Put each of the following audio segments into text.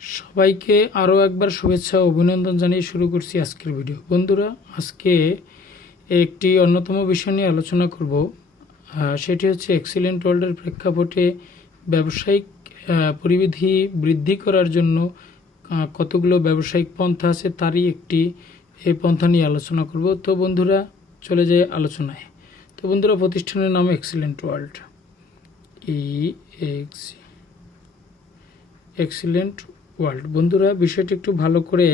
সবাইকে আরও একবার শুভেচ্ছা ও অভিনন্দন জানিয়ে শুরু করছি আজকের ভিডিও। বন্ধুরা, আজকে একটি অন্যতম বিষয় নিয়ে আলোচনা করব। সেটি হচ্ছে এক্সিলেন্ট ওয়ার্ল্ডের প্রেক্ষাপটে ব্যবসায়িক পরিবিধি বৃদ্ধি করার জন্য কতগুলো ব্যবসায়িক পন্থা আছে, তারই একটি এই পন্থা নিয়ে আলোচনা করব। তো বন্ধুরা, চলে যায় আলোচনায়। তো বন্ধুরা, প্রতিষ্ঠানের নাম এক্সিলেন্ট ওয়ার্ল্ড, এক্সিলেন্ট ওয়ার্ল্ড। বন্ধুরা, বিষয়টি একটু ভালো করে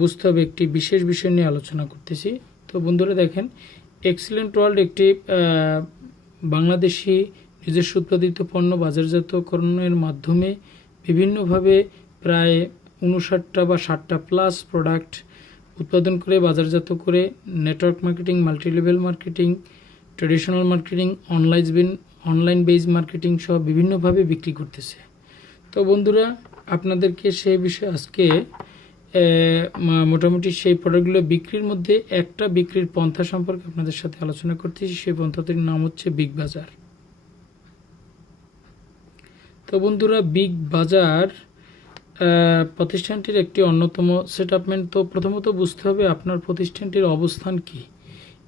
বুঝতে হবে, একটি বিশেষ বিষয় নিয়ে আলোচনা করতেছি। তো বন্ধুরা দেখেন, এক্সিলেন্ট ওয়ার্ল্ড একটি বাংলাদেশি নিজস্ব উৎপাদিত পণ্য বাজারজাতকরণের মাধ্যমে বিভিন্নভাবে প্রায় 59টা বা 60টা প্লাস প্রোডাক্ট উৎপাদন করে বাজারজাত করে network marketing, multilevel marketing, traditional marketing, online base marketing সহ বিভিন্নভাবে বিক্রি করতেছে। তো বন্ধুরা, আপনাদেরকে সেই বিষয়ে আজকে মোটামুটি সেই প্রোডাক্টগুলো বিক্রির মধ্যে একটা বিক্রির পন্থা সম্পর্কে আপনাদের সাথে আলোচনা করতেছি। সেই পন্থাটির নাম হচ্ছে বিগ বাজার। তো বন্ধুরা, বিগ বাজার প্রতিষ্ঠানটির একটি অন্যতম সেটআপমেন্ট। তো প্রথমত বুঝতে হবে আপনার প্রতিষ্ঠানটির অবস্থান কি।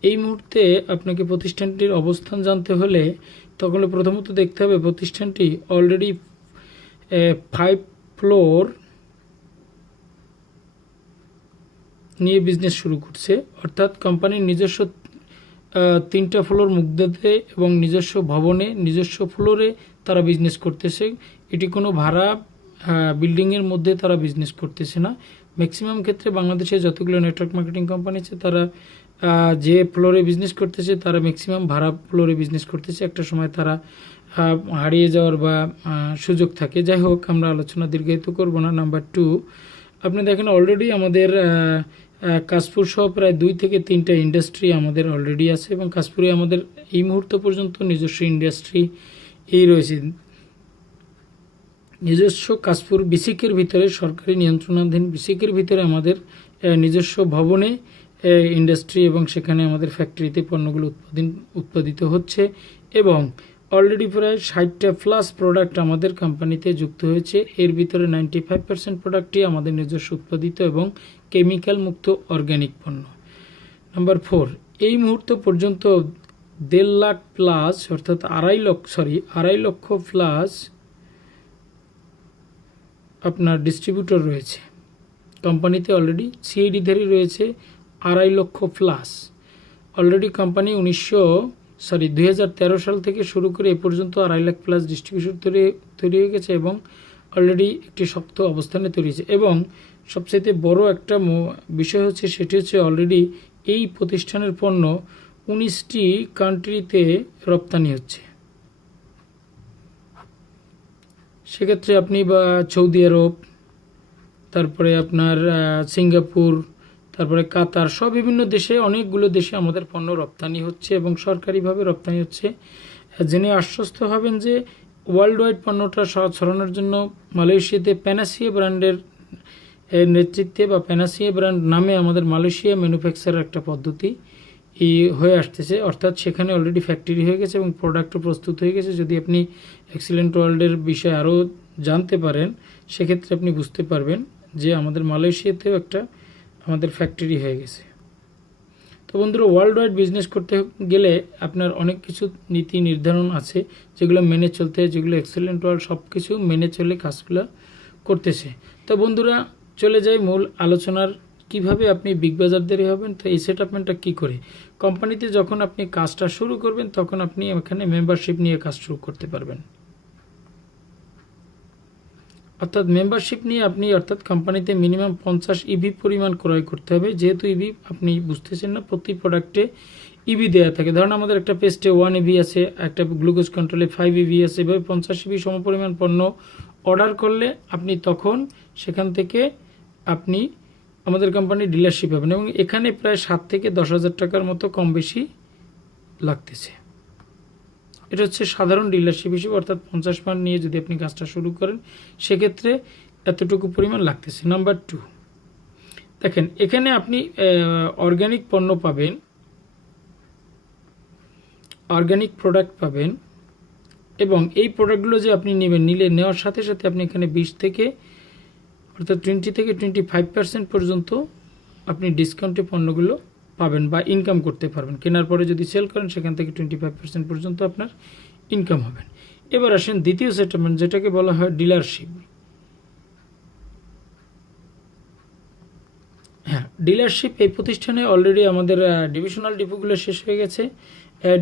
এই মুহূর্তে আপনাকে প্রতিষ্ঠানটির অবস্থান জানতে হলে তখন প্রথমত দেখতে হবে প্রতিষ্ঠানটি অলরেডি 5 ফ্লোর নিয়ে বিজনেস শুরু করছে, অর্থাৎ কোম্পানির নিজস্ব 3টা ফ্লোর মুগ্ধতে এবং নিজস্ব ভবনে, নিজস্ব ফ্লোরে তারা বিজনেস করতেছে। এটি কোনো ভাড়া বিল্ডিংয়ের মধ্যে তারা বিজনেস করতেছে না। ম্যাক্সিমাম ক্ষেত্রে বাংলাদেশে যতগুলো নেটওয়ার্ক মার্কেটিং কোম্পানি আছে, তারা যে ফ্লোরে বিজনেস করতেছে তারা ম্যাক্সিমাম ভাড়া ফ্লোরে বিজনেস করতেছে। একটা সময় তারা হারিয়ে যাওয়ার বা সুযোগ থাকে। যাই হোক, আমরা আলোচনা দীর্ঘায়িত করব না। নাম্বার 2, আপনি দেখেন অলরেডি আমাদের কাশপুর সহ প্রায় 2 থেকে 3টা ইন্ডাস্ট্রি আমাদের অলরেডি আছে এবং কাশপুরে আমাদের এই মুহূর্ত পর্যন্ত নিজস্ব ইন্ডাস্ট্রি রয়েছে। নিজস্ব কাশপুর বিসিকের ভিতরে, সরকারি নিয়ন্ত্রণাধীন বিসিকের ভিতরে আমাদের নিজস্ব ভবনে ইন্ডাস্ট্রি এবং সেখানে আমাদের ফ্যাক্টরিতে পণ্যগুলো উৎপাদিত হচ্ছে এবং অলরেডি প্রায় 60টা প্লাস প্রোডাক্ট আমাদের কোম্পানিতে যুক্ত হয়েছে। এর ভিতরে 95% প্রোডাক্টই আমাদের নিজস্ব উৎপাদিত এবং কেমিক্যাল মুক্ত অর্গ্যানিক পণ্য। নাম্বার 4, এই মুহূর্ত পর্যন্ত 1.5 লাখ প্লাস, অর্থাৎ 2.5 লক্ষ প্লাস আপনার ডিস্ট্রিবিউটর রয়েছে কোম্পানিতে। অলরেডি সিআইডিধারী রয়েছে 2.5 লক্ষ প্লাস। অলরেডি কোম্পানি 2013 সাল থেকে শুরু করে এ পর্যন্ত 2.5 লাখ প্লাস ডিস্ট্রিবিউশন তৈরি হয়ে গেছে এবং অলরেডি একটি শক্ত অবস্থানে তৈরি হয়েছে। এবং সবচেয়ে বড় একটা বিষয় হচ্ছে, সেটি হচ্ছে অলরেডি এই প্রতিষ্ঠানের পণ্য 19টি কান্ট্রিতে রপ্তানি হচ্ছে। সেক্ষেত্রে আপনি বা সৌদি আরব, তারপরে আপনার সিঙ্গাপুর, তারপরে কাতার সব বিভিন্ন দেশে, অনেকগুলো দেশে আমাদের পণ্য রপ্তানি হচ্ছে এবং সরকারিভাবে রপ্তানি হচ্ছে। জেনে আশ্বস্ত হবেন যে ওয়ার্ল্ড ওয়াইড পণ্যটা ছড়ানোর জন্য মালয়েশিয়াতে প্যানাসিয়া ব্র্যান্ডের নেতৃত্বে বা প্যানাসিয়া ব্র্যান্ড নামে আমাদের মালয়েশিয়া ম্যানুফ্যাকচারের একটা পদ্ধতি হয়ে আসতেছে, অর্থাৎ সেখানে অলরেডি ফ্যাক্টরি হয়ে গেছে এবং প্রোডাক্টও প্রস্তুত হয়ে গেছে। যদি আপনি এক্সিলেন্ট ওয়ার্ল্ডের বিষয়ে আরও জানতে পারেন, সেক্ষেত্রে আপনি বুঝতে পারবেন যে আমাদের মালয়েশিয়াতেও একটা আমাদের ফ্যাক্টরি হয়ে গেছে। তো বন্ধুরা, ওয়ার্ল্ড ওয়াইড বিজনেস করতে গেলে আপনার অনেক কিছু নীতি নির্ধারণ আছে যেগুলো মেনে চলতে হয়, যেগুলো এক্সিলেন্ট ওয়ার্ল্ড সব কিছু মেনে চলে কাজগুলো করতেছে। তো বন্ধুরা, চলে যাই মূল আলোচনার, কিভাবে আপনি বিগ বাজারদারি হবেন। তো এই সেটআপমেন্টটা কী করে, কোম্পানিতে যখন আপনি কাজটা শুরু করবেন তখন আপনি এখানে মেম্বারশিপ নিয়ে কাজ শুরু করতে পারবেন। অর্থাৎ মেম্বারশিপ নিয়ে আপনি, অর্থাৎ কোম্পানিতে মিনিমাম 50 ইভি পরিমাণ ক্রয় করতে হবে। যেহেতু ইভি আপনি বুঝতেছেন না, প্রতি প্রোডাক্টে ইভি দেওয়া থাকে। ধরুন আমাদের একটা পেস্টে 1 ইভি আছে, একটা গ্লুকোজ কন্ট্রোলে 5 ইভি আছে। এভাবে 50 ইভি সমপরিমাণ পণ্য অর্ডার করলে আপনি তখন সেখান থেকে আপনি আমাদের কোম্পানির ডিলারশিপ পাবেন এবং এখানে প্রায় 7 থেকে 10 হাজার টাকার মতো কম বেশি লাগতেছে। এটা হচ্ছে সাধারণ ডিলারশিপ হিসেবে, অর্থাৎ 50 পাউন্ড নিয়ে যদি আপনি কাজটা শুরু করেন সেক্ষেত্রে এতটুকু পরিমাণ লাগতেছে। নাম্বার 2, দেখেন এখানে আপনি অর্গানিক পণ্য পাবেন, অর্গানিক প্রোডাক্ট পাবেন এবং এই প্রোডাক্টগুলো যে আপনি নেবেন, নেওয়ার সাথে সাথে আপনি এখানে 20 থেকে অর্থাৎ 20 থেকে 25% পর্যন্ত আপনি ডিসকাউন্টে পণ্যগুলো পাবেন বা ইনকাম করতে পারবেন। কেনার পরে যদি সেল করেন সেখান থেকে 25% পর্যন্ত আপনার ইনকাম হবেন। এবার আসেন দ্বিতীয় সেটেলমেন্ট, যেটাকে বলা হয় ডিলারশিপ। হ্যাঁ, ডিলারশিপ এই প্রতিষ্ঠানে অলরেডি আমাদের ডিভিশনাল ডিপোগুলো শেষ হয়ে গেছে।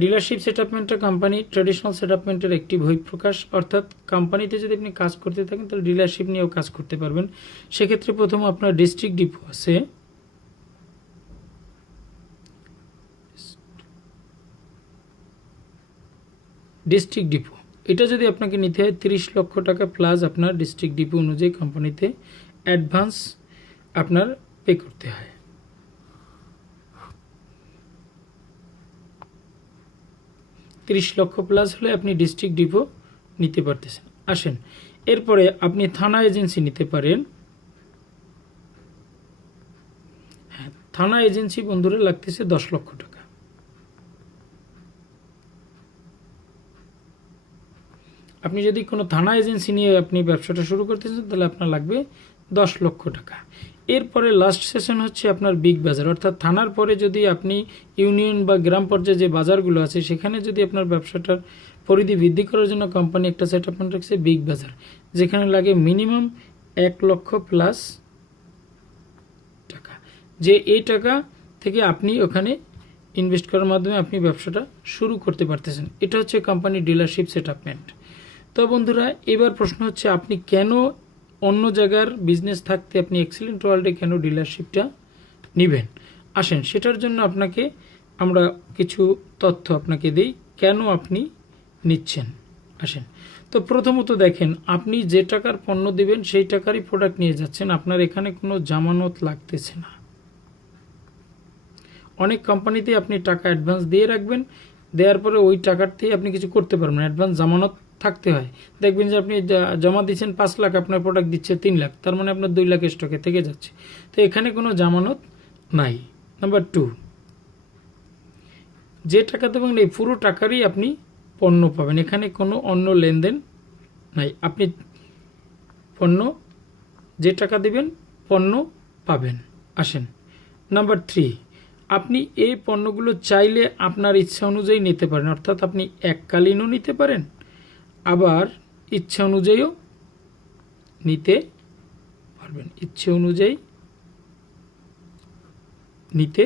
ডিলারশিপ সেটআপমেন্টটা কোম্পানি ট্র্যাডিশনাল সেটআপমেন্টের একটি বহিঃপ্রকাশ, অর্থাৎ কোম্পানিতে যদি আপনি কাজ করতে থাকেন তাহলে ডিলারশিপ নিয়েও কাজ করতে পারবেন। সেক্ষেত্রে প্রথম আপনার ডিস্ট্রিক্ট ডিপো আছে, ডিস্ট্রিক্ট ডিপো। এটা যদি আপনাকে নিতে হয় 30 লক্ষ টাকা প্লাস আপনার ডিস্ট্রিক্ট ডিপো অনুযায়ী কোম্পানিতে অ্যাডভান্স আপনার পে করতে হয়। লক্ষ প্লাস হলে আপনি ডিস্ট্রিক্ট ডিপো নিতে পারতেছেন। আসেন, এরপরে আপনি থানা এজেন্সি নিতে পারেন। হ্যাঁ, থানা এজেন্সি বন্ধুরা লাগতেছে 10 লক্ষ টাকা। আপনি যদি কোনো থানা এজেন্সি নিয়ে আপনি ব্যবসাটা শুরু করতে চান তাহলে আপনার লাগবে 10 লক্ষ টাকা। এরপরে লাস্ট সেশন হচ্ছে আপনার বিগ বাজার, অর্থাৎ থানার পরে যদি আপনি ইউনিয়ন বা গ্রাম পর্যায়ে যে বাজারগুলো আছে সেখানে যদি আপনার ব্যবসাটার পরিধি বৃদ্ধি করার জন্য কোম্পানি একটা সেটআপমেন্ট রাখছে বিগ বাজার, যেখানে লাগে মিনিমাম 1 লক্ষ প্লাস টাকা, যে এই টাকা থেকে আপনি ওখানে ইনভেস্ট করার মাধ্যমে আপনি ব্যবসাটা শুরু করতে পারতেছেন। এটা হচ্ছে কোম্পানির ডিলারশিপ সেটআপমেন্ট। তো বন্ধুরা, এবার প্রশ্ন হচ্ছে আপনি কেন অন্য জায়গার বিজনেস থাকতে আপনি এক্সেলেন্ট ওয়ার্ল্ডে কেন ডিলারশিপটা নেবেন? আসেন, সেটার জন্য আপনাকে আমরা কিছু তথ্য আপনাকে দিই কেন আপনি নিচ্ছেন। আসেন, তো প্রথমত দেখেন, আপনি যে টাকার পণ্য দিবেন সেই টাকারই প্রোডাক্ট নিয়ে যাচ্ছেন, আপনার এখানে কোনো জামানত লাগতেছে না। অনেক কোম্পানিতে আপনি টাকা অ্যাডভান্স দিয়ে রাখবেন, দেওয়ার পরে ওই টাকার থেকে আপনি কিছু করতে পারবেন, অ্যাডভান্স জামানত থাকতে হয়। দেখবেন যে আপনি জমা দিচ্ছেন 5 লাখ, আপনার প্রোডাক্ট দিচ্ছে 3 লাখ, তার মানে আপনার 2 লাখ স্টকে থেকে যাচ্ছে। তো এখানে কোনো জামানত নাই। নাম্বার 2, যে টাকা দেবেন এই পুরো টাকারই আপনি পণ্য পাবেন, এখানে কোনো অন্য লেনদেন নাই। আপনি পণ্য যে টাকা দেবেন পণ্য পাবেন। আসেন, নাম্বার 3, আপনি এই পণ্যগুলো চাইলে আপনার ইচ্ছা অনুযায়ী নিতে পারেন, অর্থাৎ আপনি এককালীনও নিতে পারেন, আবার ইচ্ছা অনুযায়ীও নিতে পারবেন, ইচ্ছে অনুযায়ী নিতে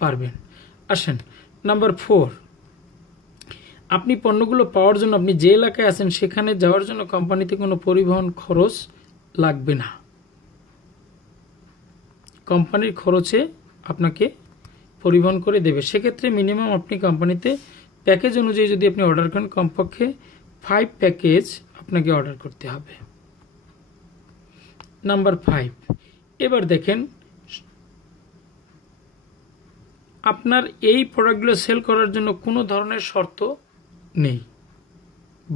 পারবেন। আসেন, নাম্বার 4, আপনি পণ্যগুলো পাওয়ার জন্য আপনি যে এলাকায় আছেন সেখানে যাওয়ার জন্য কোম্পানিতে কোনো পরিবহন খরচ লাগবে না। কোম্পানির খরচে আপনাকে পরিবহন করে দেবে। সেক্ষেত্রে মিনিমাম আপনি কোম্পানিতে প্যাকেজ অনুযায়ী যদি আপনি অর্ডার করেন কমপক্ষে 5 প্যাকেজ আপনাকে অর্ডার করতে হবে। নাম্বার 5, এবার দেখেন, আপনার এই প্রোডাক্টগুলো সেল করার জন্য কোনো ধরনের শর্ত নেই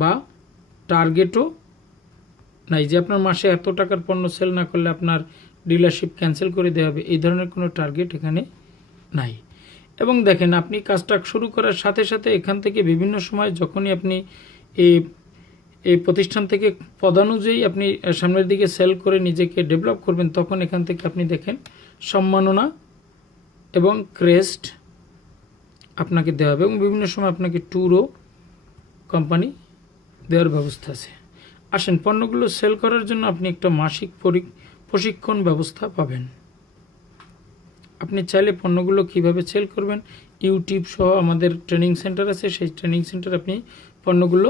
বা টার্গেটও নাই যে আপনার মাসে এত টাকার পণ্য সেল না করলে আপনার ডিলারশিপ ক্যান্সেল করে দেওয়া হবে, এই ধরনের কোনো টার্গেট এখানে নাই। এবং দেখেন, আপনি কাজটা শুরু করার সাথে সাথে এখান থেকে বিভিন্ন সময় যখনই আপনি এই প্রতিষ্ঠান থেকে পদানুযায়ী আপনি সামনের দিকে সেল করে নিজেকে ডেভেলপ করবেন, তখন এখান থেকে আপনি দেখেন সম্মাননা এবং ক্রেস্ট আপনাকে দেওয়া হবে, এবং বিভিন্ন সময় আপনাকে ট্যুরও কোম্পানি দেওয়ার ব্যবস্থা আছে। আসেন, পণ্যগুলো সেল করার জন্য আপনি একটা মাসিক প্রশিক্ষণ ব্যবস্থা পাবেন। আপনি চাইলে পণ্যগুলো কিভাবে সেল করবেন ইউটিউব সহ আমাদের ট্রেনিং সেন্টার আছে, সেই ট্রেনিং সেন্টার আপনি পণ্যগুলো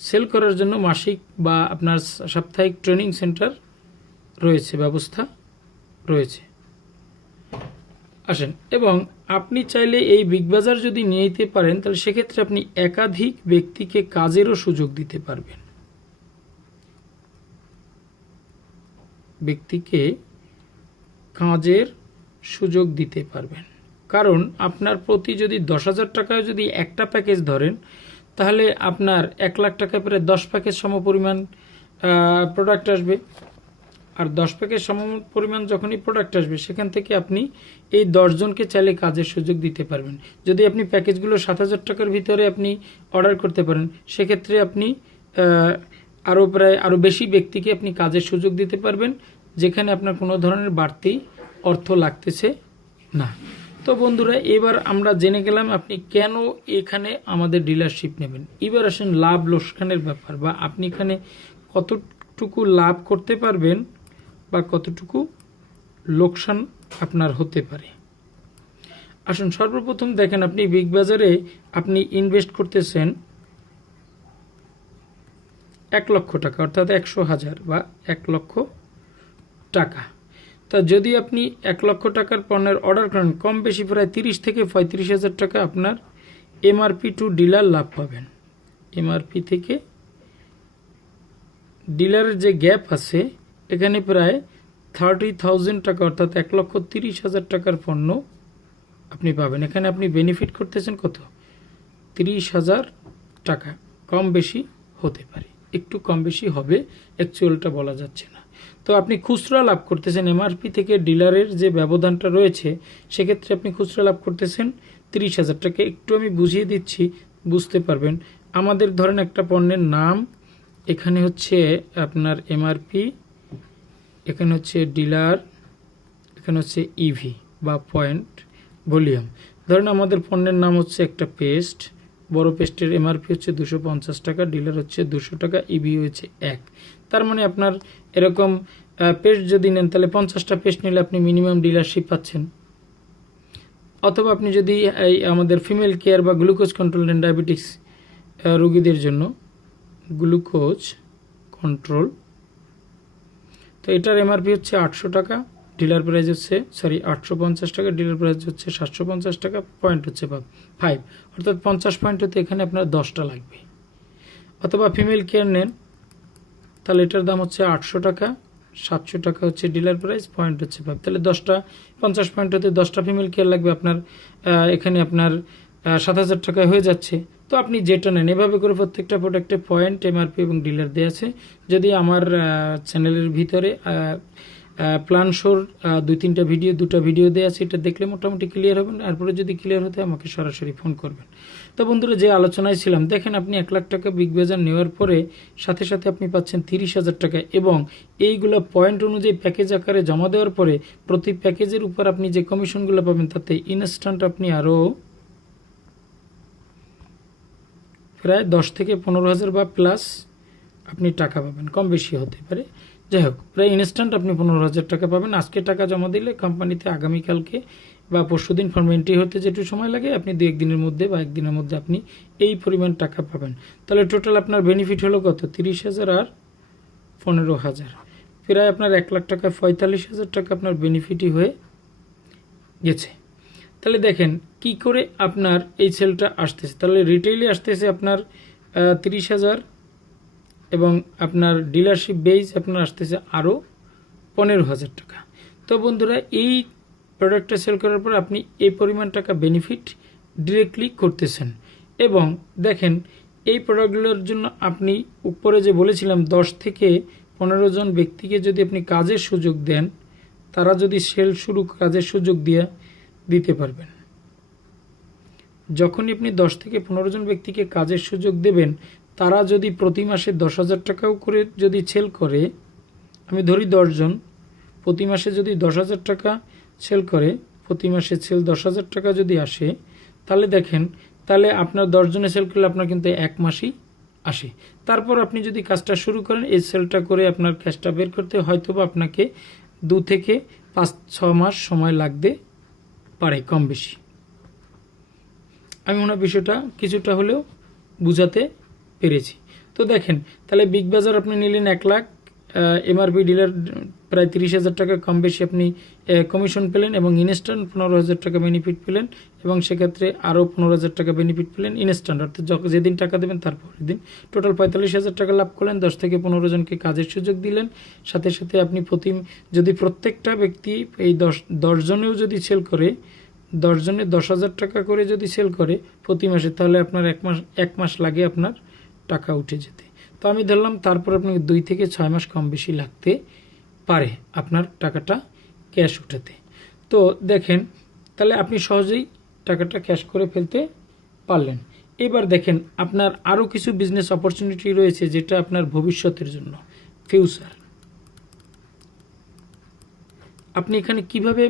সেল করার জন্য মাসিক বা আপনার সাপ্তাহিক ট্রেনিং সেন্টার রয়েছে, ব্যবস্থা রয়েছে। আসেন, এবং আপনি চাইলে এই বিগ বাজার যদি নিতে পারেন তাহলে সেক্ষেত্রে আপনি একাধিক ব্যক্তিকে কাজেরও সুযোগ দিতে পারবেন। ব্যক্তিকে কাজের সুযোগ দিতে পারবেন, কারণ আপনার প্রতি যদি 10,000 টাকায় যদি একটা প্যাকেজ ধরেন তাহলে আপনার 1 লাখ টাকায় প্রায় 10 প্যাকেজ সমপরিমাণ প্রোডাক্ট আসবে। আর 10 প্যাকেজ সমপরিমাণ যখনই প্রোডাক্ট আসবে সেখান থেকে আপনি এই 10 জনকে চাইলে কাজের সুযোগ দিতে পারবেন। যদি আপনি প্যাকেজগুলো 7,000 টাকার ভিতরে আপনি অর্ডার করতে পারেন সেক্ষেত্রে আপনি আরও বেশি ব্যক্তিকে আপনি কাজের সুযোগ দিতে পারবেন। যেখানে আপনার কোনো ধরনের বাড়তি অর্থ লাগতেছে না। তো বন্ধুরা, এবার আমরা জেনে গেলাম আপনি কেন এখানে আমাদের ডিলারশিপ নেবেন। এবার আসেন লাভ লোকসানের ব্যাপার, বা আপনি এখানে কতটুকু লাভ করতে পারবেন বা কতটুকু লোকসান আপনার হতে পারে। আসুন সর্বপ্রথম দেখেন, আপনি বিগ বাজারে আপনি ইনভেস্ট করতেছেন 1 লক্ষ টাকা, অর্থাৎ 100,000 বা 1 লক্ষ টাকা। তা যদি আপনি 1 লক্ষ টাকার পণ্যের অর্ডার করেন, কম বেশি প্রায় 30 থেকে 35,000 টাকা আপনার এমআরপি টু ডিলার লাভ পাবেন। এমআরপি থেকে ডিলারের যে গ্যাপ আছে, এখানে প্রায় 30,000 টাকা, অর্থাৎ 1,30,000 টাকার পণ্য আপনি পাবেন। এখানে আপনি বেনিফিট করতেছেন কত? 30,000 টাকা। কম বেশি হতে পারে, একটু কম বেশি হবে, অ্যাকচুয়ালটা বলা যাচ্ছে না। তো আপনি খুচরা লাভ করতেছেন এমআরপি থেকে ডিলারের যে ব্যবধানটা রয়েছে, সেক্ষেত্রে আপনি খুচরা লাভ করতেছেন 30,000 টাকা। একটু আমি বুঝিয়ে দিচ্ছি, বুঝতে পারবেন। আমাদের ধরেন একটা পণ্যের নাম, এখানে হচ্ছে আপনার এমআরপি, এখানে হচ্ছে ডিলার, এখানে হচ্ছে ইভি বা পয়েন্ট ভলিউম। ধরেন আমাদের পণ্যের নাম হচ্ছে একটা পেস্ট, বড় পেস্টের এমআরপি হচ্ছে 250 টাকা, ডিলার হচ্ছে 200 টাকা, ইভি হচ্ছে 1। তার মানে আপনার এরকম পেস্ট যদি নেন, তাহলে 50টা পেস্ট নিলে আপনি মিনিমাম ডিলারশিপ পাচ্ছেন। অথবা আপনি যদি এই আমাদের ফিমেল কেয়ার বা গ্লুকোজ কন্ট্রোল অ্যান্ড ডায়াবেটিক্স রোগীদের জন্য গ্লুকোজ কন্ট্রোল, তো এটার এমআরপি হচ্ছে 800 টাকা, ডিলার প্রাইস হচ্ছে 850 টাকা, ডিলার প্রাইস হচ্ছে 750 টাকা, পয়েন্ট হচ্ছে 5, অর্থাৎ 50 পয়েন্ট হতে এখানে আপনার 10টা লাগবে। অথবা ফিমেল কেয়ার নেন, তাহলে এটার দাম হচ্ছে 800 টাকা, 700 টাকা হচ্ছে ডিলার প্রাইস, পয়েন্ট হচ্ছে 5, তাহলে 10টা 50 পয়েন্ট হতে 10টা ফিমেল কেয়ার লাগবে আপনার। এখানে আপনার 7,000 টাকায় হয়ে যাচ্ছে। তো আপনি যেটা নেন, এভাবে করে প্রত্যেকটা প্রোডাক্টে পয়েন্ট, এমআরপি এবং ডিলার দেওয়া আছে। যদি আমার চ্যানেলের ভিতরে প্ল্যান শোর 2-3টা ভিডিও, 2টা ভিডিও দেওয়া আছে, এটা দেখলে মোটামুটি ক্লিয়ার হবেন। তারপরে যদি ক্লিয়ার হতে আমাকে সরাসরি ফোন করবেন। তো বন্ধুরা, যে আলোচনায় ছিলাম, দেখেন আপনি 1 লাখ টাকা বিগ বাজার নেওয়ার পরে সাথে সাথে আপনি পাচ্ছেন 30,000 টাকা, এবং এইগুলো পয়েন্ট অনুযায়ী প্যাকেজ আকারে জমা দেওয়ার পরে প্রতি প্যাকেজের উপর আপনি যে কমিশনগুলো পাবেন, তাতে ইনস্ট্যান্ট আপনি আরও প্রায় 10 থেকে 15,000 বা প্লাস আপনি টাকা পাবেন, কম বেশি হতে পারে। যাই হোক, প্রায় ইনস্ট্যান্ট আপনি 15,000 টাকা পাবেন। আজকে টাকা জমা দিলে কোম্পানিতে আগামীকালকে বা পরশুদিন ফর্ম এন্ট্রি হতে যেটু সময় লাগে, আপনি 2-1 দিনের মধ্যে বা 1 দিনের মধ্যে আপনি এই পরিমাণ টাকা পাবেন। তাহলে টোটাল আপনার বেনিফিট হলো কত? 30,000 আর 15,000, প্রায় আপনার 1 লাখ টাকা 45,000 টাকা আপনার বেনিফিটই হয়ে গেছে। তাহলে দেখেন কি করে আপনার এই সেলটা আসতেছে। তাহলে রিটেইলে আসতেছে আপনার 30,000, এবং আপনার ডিলারশিপ বেস আপনার আসতেছে আরও 15,000 টাকা। তো বন্ধুরা, এই প্রোডাক্টটা সেল করার পর আপনি এই পরিমাণ টাকা বেনিফিট ডিরেক্টলি করতেছেন। এবং দেখেন, এই প্রোডাক্টগুলোর জন্য আপনি উপরে যে বলেছিলাম 10 থেকে 15 জন ব্যক্তিকে যদি আপনি কাজের সুযোগ দেন, তারা যদি সেল শুরু কাজের সুযোগ দিতে পারবেন। যখনই আপনি 10 থেকে 15 জন ব্যক্তিকে কাজের সুযোগ দেবেন, তারা যদি প্রতি মাসে 10,000 টাকাও করে যদি সেল করে, আমি ধরি 10 জন, প্রতি মাসে যদি 10,000 টাকা সেল করে, প্রতি মাসে সেল 10,000 টাকা যদি আসে, তাহলে দেখেন, তাহলে আপনার 10 জনে সেল করলে আপনার কিন্তু 1 মাসই আসে। তারপর আপনি যদি কাজটা শুরু করেন, এই সেলটা করে আপনার ক্যাশটা বের করতে হয়তো বা আপনাকে 2 থেকে 5-6 মাস সময় লাগতে পারে, কম বেশি। আমি মনে হয় বিষয়টা কিছুটা হলেও বুঝাতে পেরেছি। তো দেখেন, তাহলে বিগ বাজার আপনি নিলেন 1 লাখ, এমআরপি ডিলার প্রায় 30,000 টাকা, কম বেশি আপনি কমিশন পেলেন, এবং ইনস্ট্যান্ট 15,000 টাকা বেনিফিট পেলেন, এবং সেক্ষেত্রে আরও 15,000 টাকা বেনিফিট পেলেন ইনস্ট্যান্ট, অর্থাৎ যেদিন টাকা দেবেন তারপরের দিন। টোটাল 45,000 টাকা লাভ করলেন, 10 থেকে 15 জনকে কাজের সুযোগ দিলেন। সাথে সাথে আপনি যদি প্রত্যেকটা ব্যক্তি এই 10 জনেও যদি সেল করে, 10 জনে 10,000 টাকা করে যদি সেল করে প্রতি মাসে, তাহলে আপনার 1 মাস লাগে আপনার টাকা উঠে যেতে। তো আমি ধরলাম তারপর আপনাকে 2 থেকে 6 মাস কম বেশি লাগতে পারে আপনার টাকাটা ক্যাশ উঠাতে। তো দেখেন, তাহলে আপনি সহজেই টাকাটা ক্যাশ করে ফেলতে পারলেন। এবার দেখেন, আপনার আরও কিছু বিজনেস অপরচুনিটি রয়েছে, যেটা আপনার ভবিষ্যতের জন্য, ফিউচার। আপনি এখানে কিভাবে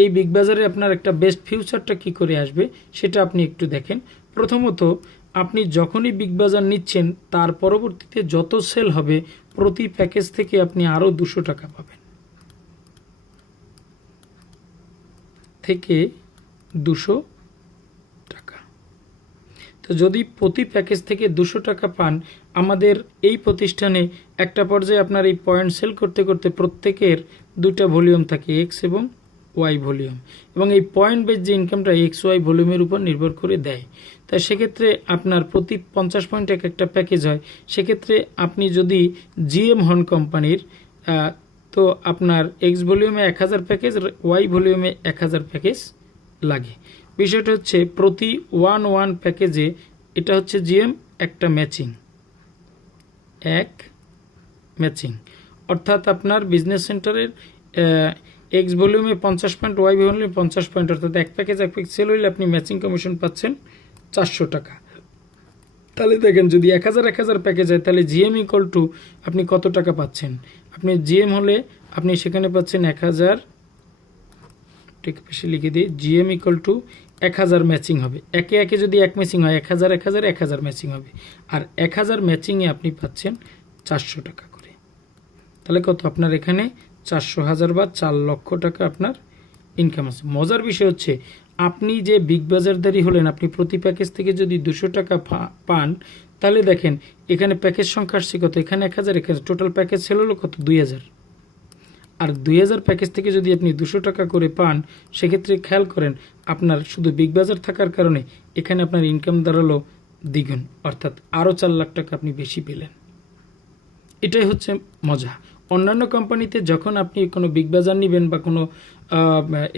এই বিগ বাজারে আপনার একটা বেস্ট ফিউচারটা কি করে আসবে সেটা আপনি একটু দেখেন। প্রথমত, আপনি যখনই বিগ বাজার নিচ্ছেন তার পরবর্তীতে যত সেল হবে প্রতি প্যাকেজ থেকে আপনি আরও 200 টাকা পাবেন, থেকে 200 টাকা। তো যদি প্রতি প্যাকেজ থেকে 200 টাকা পান, আমাদের এই প্রতিষ্ঠানে একটা পর্যায়ে আপনার এই পয়েন্ট সেল করতে করতে প্রত্যেকের 2টা ভলিউম থাকে, এক্স এবং ওয়াই ভলিউম, এবং এই পয়েন্ট বেস যে ইনকামটা এক্স ওয়াই ভলিউমের উপর নির্ভর করে দেয়। তাই সেক্ষেত্রে আপনার প্রতি 50 পয়েন্ট একটা প্যাকেজ হয়। সেক্ষেত্রে আপনি যদি জিএম হন কোম্পানির, তো আপনার এক্স ভলিউমে 1000 প্যাকেজ, ওয়াই ভলিউমে 1000 প্যাকেজ লাগে। বিষয়টা হচ্ছে প্রতি 1 প্যাকেজে, এটা হচ্ছে জিএম, একটা ম্যাচিং, এক ম্যাচিং, অর্থাৎ আপনার বিজনেস সেন্টারের এক্স ভলিউমে 50 পয়েন্ট, ওয়াই ভলিউমে 50 পয়েন্ট, অর্থাৎ এক প্যাকেজ সেল হইলে আপনি ম্যাচিং কমিশন পাচ্ছেন 400 টাকা। তাহলে দেখেন যদি 1000 প্যাকেজ হয় তাহলে জিএম ইকুয়াল টু আপনি কত টাকা পাচ্ছেন। আপনি জিএম হলে আপনি সেখানে পাচ্ছেন 1000, ঠিক বেশি লিখে দিই, জিএম ইকুয়াল টু 1000 ম্যাচিং হবে। একে একে যদি এক ম্যাচিং হয় 1000 ম্যাচিং হবে, আর 1000 ম্যাচিংয়ে আপনি পাচ্ছেন 400 টাকা করে। তাহলে কত আপনার এখানে 400,000 বা 4 লক্ষ টাকা আপনার ইনকাম আছে। মজার বিষয় হচ্ছে আপনি যে বিগ বাজারদারি হলেন, আপনি প্রতি প্যাকেজ থেকে যদি 200 টাকা পান, তাহলে দেখেন এখানে প্যাকেজ সংখ্যা আসছে কত, এখানে 1000, টোটাল প্যাকেজ সেল হলো কত, 2000। আর 2000 প্যাকেজ থেকে যদি আপনি 200 টাকা করে পান, সেক্ষেত্রে খেয়াল করেন আপনার শুধু বিগ বাজার থাকার কারণে এখানে আপনার ইনকাম দাঁড়ালো দ্বিগুণ, অর্থাৎ আরও 4 লাখ টাকা আপনি বেশি পেলেন। এটাই হচ্ছে মজা। অন্যান্য কোম্পানিতে যখন আপনি কোনো বিগ বাজার নেবেন বা কোনো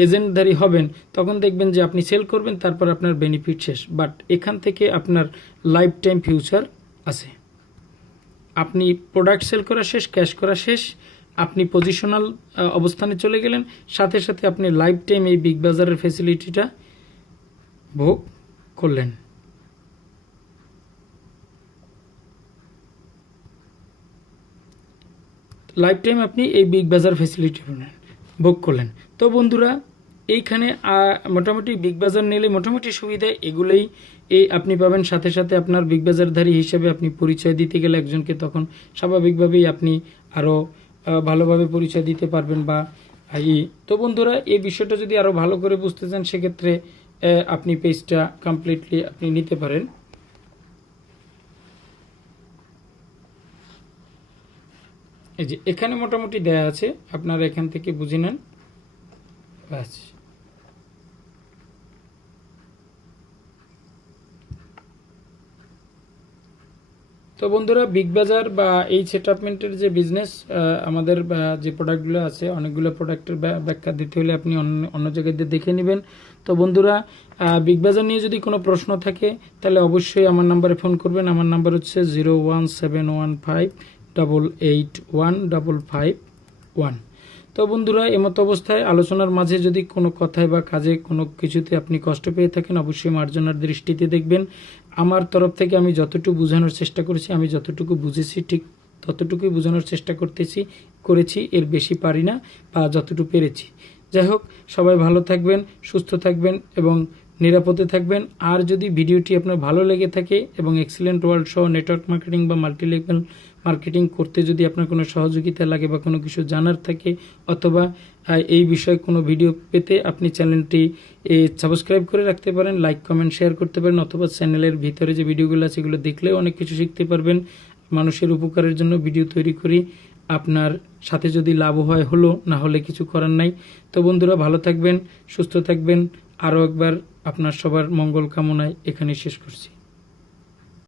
এজেন্টদারি হবেন, তখন দেখবেন যে আপনি সেল করবেন, তারপর আপনার বেনিফিট শেষ। বাট এখান থেকে আপনার লাইফ টাইম ফিউচার আছে। আপনি প্রোডাক্ট সেল করা শেষ, ক্যাশ করা শেষ, আপনি পজিশনাল অবস্থানে চলে গেলেন, সাথে সাথে আপনি লাইফ টাইম এই বিগ বাজারের ফ্যাসিলিটিটা ভোগ করলেন। লাইফ টাইম আপনি এই বিগ বাজার ফ্যাসিলিটি ভোগ করলেন। তো বন্ধুরা, এইখানে মোটামুটি বিগ বাজার নিলে মোটামুটি সুবিধা এগুলোই আপনি পাবেন। সাথে সাথে আপনার বিগ বাজারধারী হিসেবে আপনি পরিচয় দিতে গেলে একজনকে, তখন স্বাভাবিকভাবেই আপনি আরও ভালোভাবে পরিচয় দিতে পারবেন। বা তো বন্ধুরা, এই বিষয়টা যদি আরও ভালো করে বুঝতে চান, সেক্ষেত্রে আপনি পেজটা কমপ্লিটলি আপনি নিতে পারেন। এই যে এখানে মোটামুটি দেয়া আছে, আপনারা এখান থেকে বুঝে নেন। ব্যাস। তো বন্ধুরা, বিগ বাজার বা এই সেটআপমেন্টের যে বিজনেস, আমাদের যে প্রোডাক্টগুলো আছে, অনেকগুলো প্রোডাক্টের ব্যাখ্যা দিতে হলে আপনি অন্য জায়গায় দিয়ে দেখে নেবেন। তো বন্ধুরা, বিগ বাজার নিয়ে যদি কোনো প্রশ্ন থাকে তাহলে অবশ্যই আমার নাম্বারে ফোন করবেন। আমার নাম্বার হচ্ছে 01715881551। তো বন্ধুরা, এমতো অবস্থায় আলোচনার মাঝে যদি কোনো কথায় বা কাজে কোনো কিছুতে আপনি কষ্ট পেয়ে থাকেন, অবশ্যই মার্জনার দৃষ্টিতে দেখবেন। আমার তরফ থেকে আমি যতটুকু বোঝানোর চেষ্টা করেছি, আমি যতটুকু বুঝেছি ঠিক ততটুকুই বোঝানোর চেষ্টা করেছি, এর বেশি পারি না, বা যতটুকু পেরেছি। যাই হোক, সবাই ভালো থাকবেন, সুস্থ থাকবেন এবং নিরাপদে থাকবেন। আর যদি ভিডিওটি আপনার ভালো লেগে থাকে এবং এক্সিলেন্ট ওয়ার্ল্ড সহ নেটওয়ার্ক মার্কেটিং বা মাল্টিলেভেল মার্কেটিং করতে যদি আপনার কোনো সহযোগিতা লাগে বা কোনো কিছু জানার থাকে, অথবা এই বিষয়ে কোনো ভিডিও পেতে আপনি চ্যানেলটি সাবস্ক্রাইব করে রাখতে পারেন, লাইক কমেন্ট শেয়ার করতে পারেন, অথবা চ্যানেলের ভিতরে যে ভিডিওগুলো আছে এগুলো দেখলেও অনেক কিছু শিখতে পারবেন। মানুষের উপকারের জন্য ভিডিও তৈরি করি, আপনার সাথে যদি লাভ হয় হলো, না হলে কিছু করার নাই। তো বন্ধুরা, ভালো থাকবেন, সুস্থ থাকবেন। আরও একবার আপনার সবার মঙ্গল কামনায় এখানে শেষ করছি।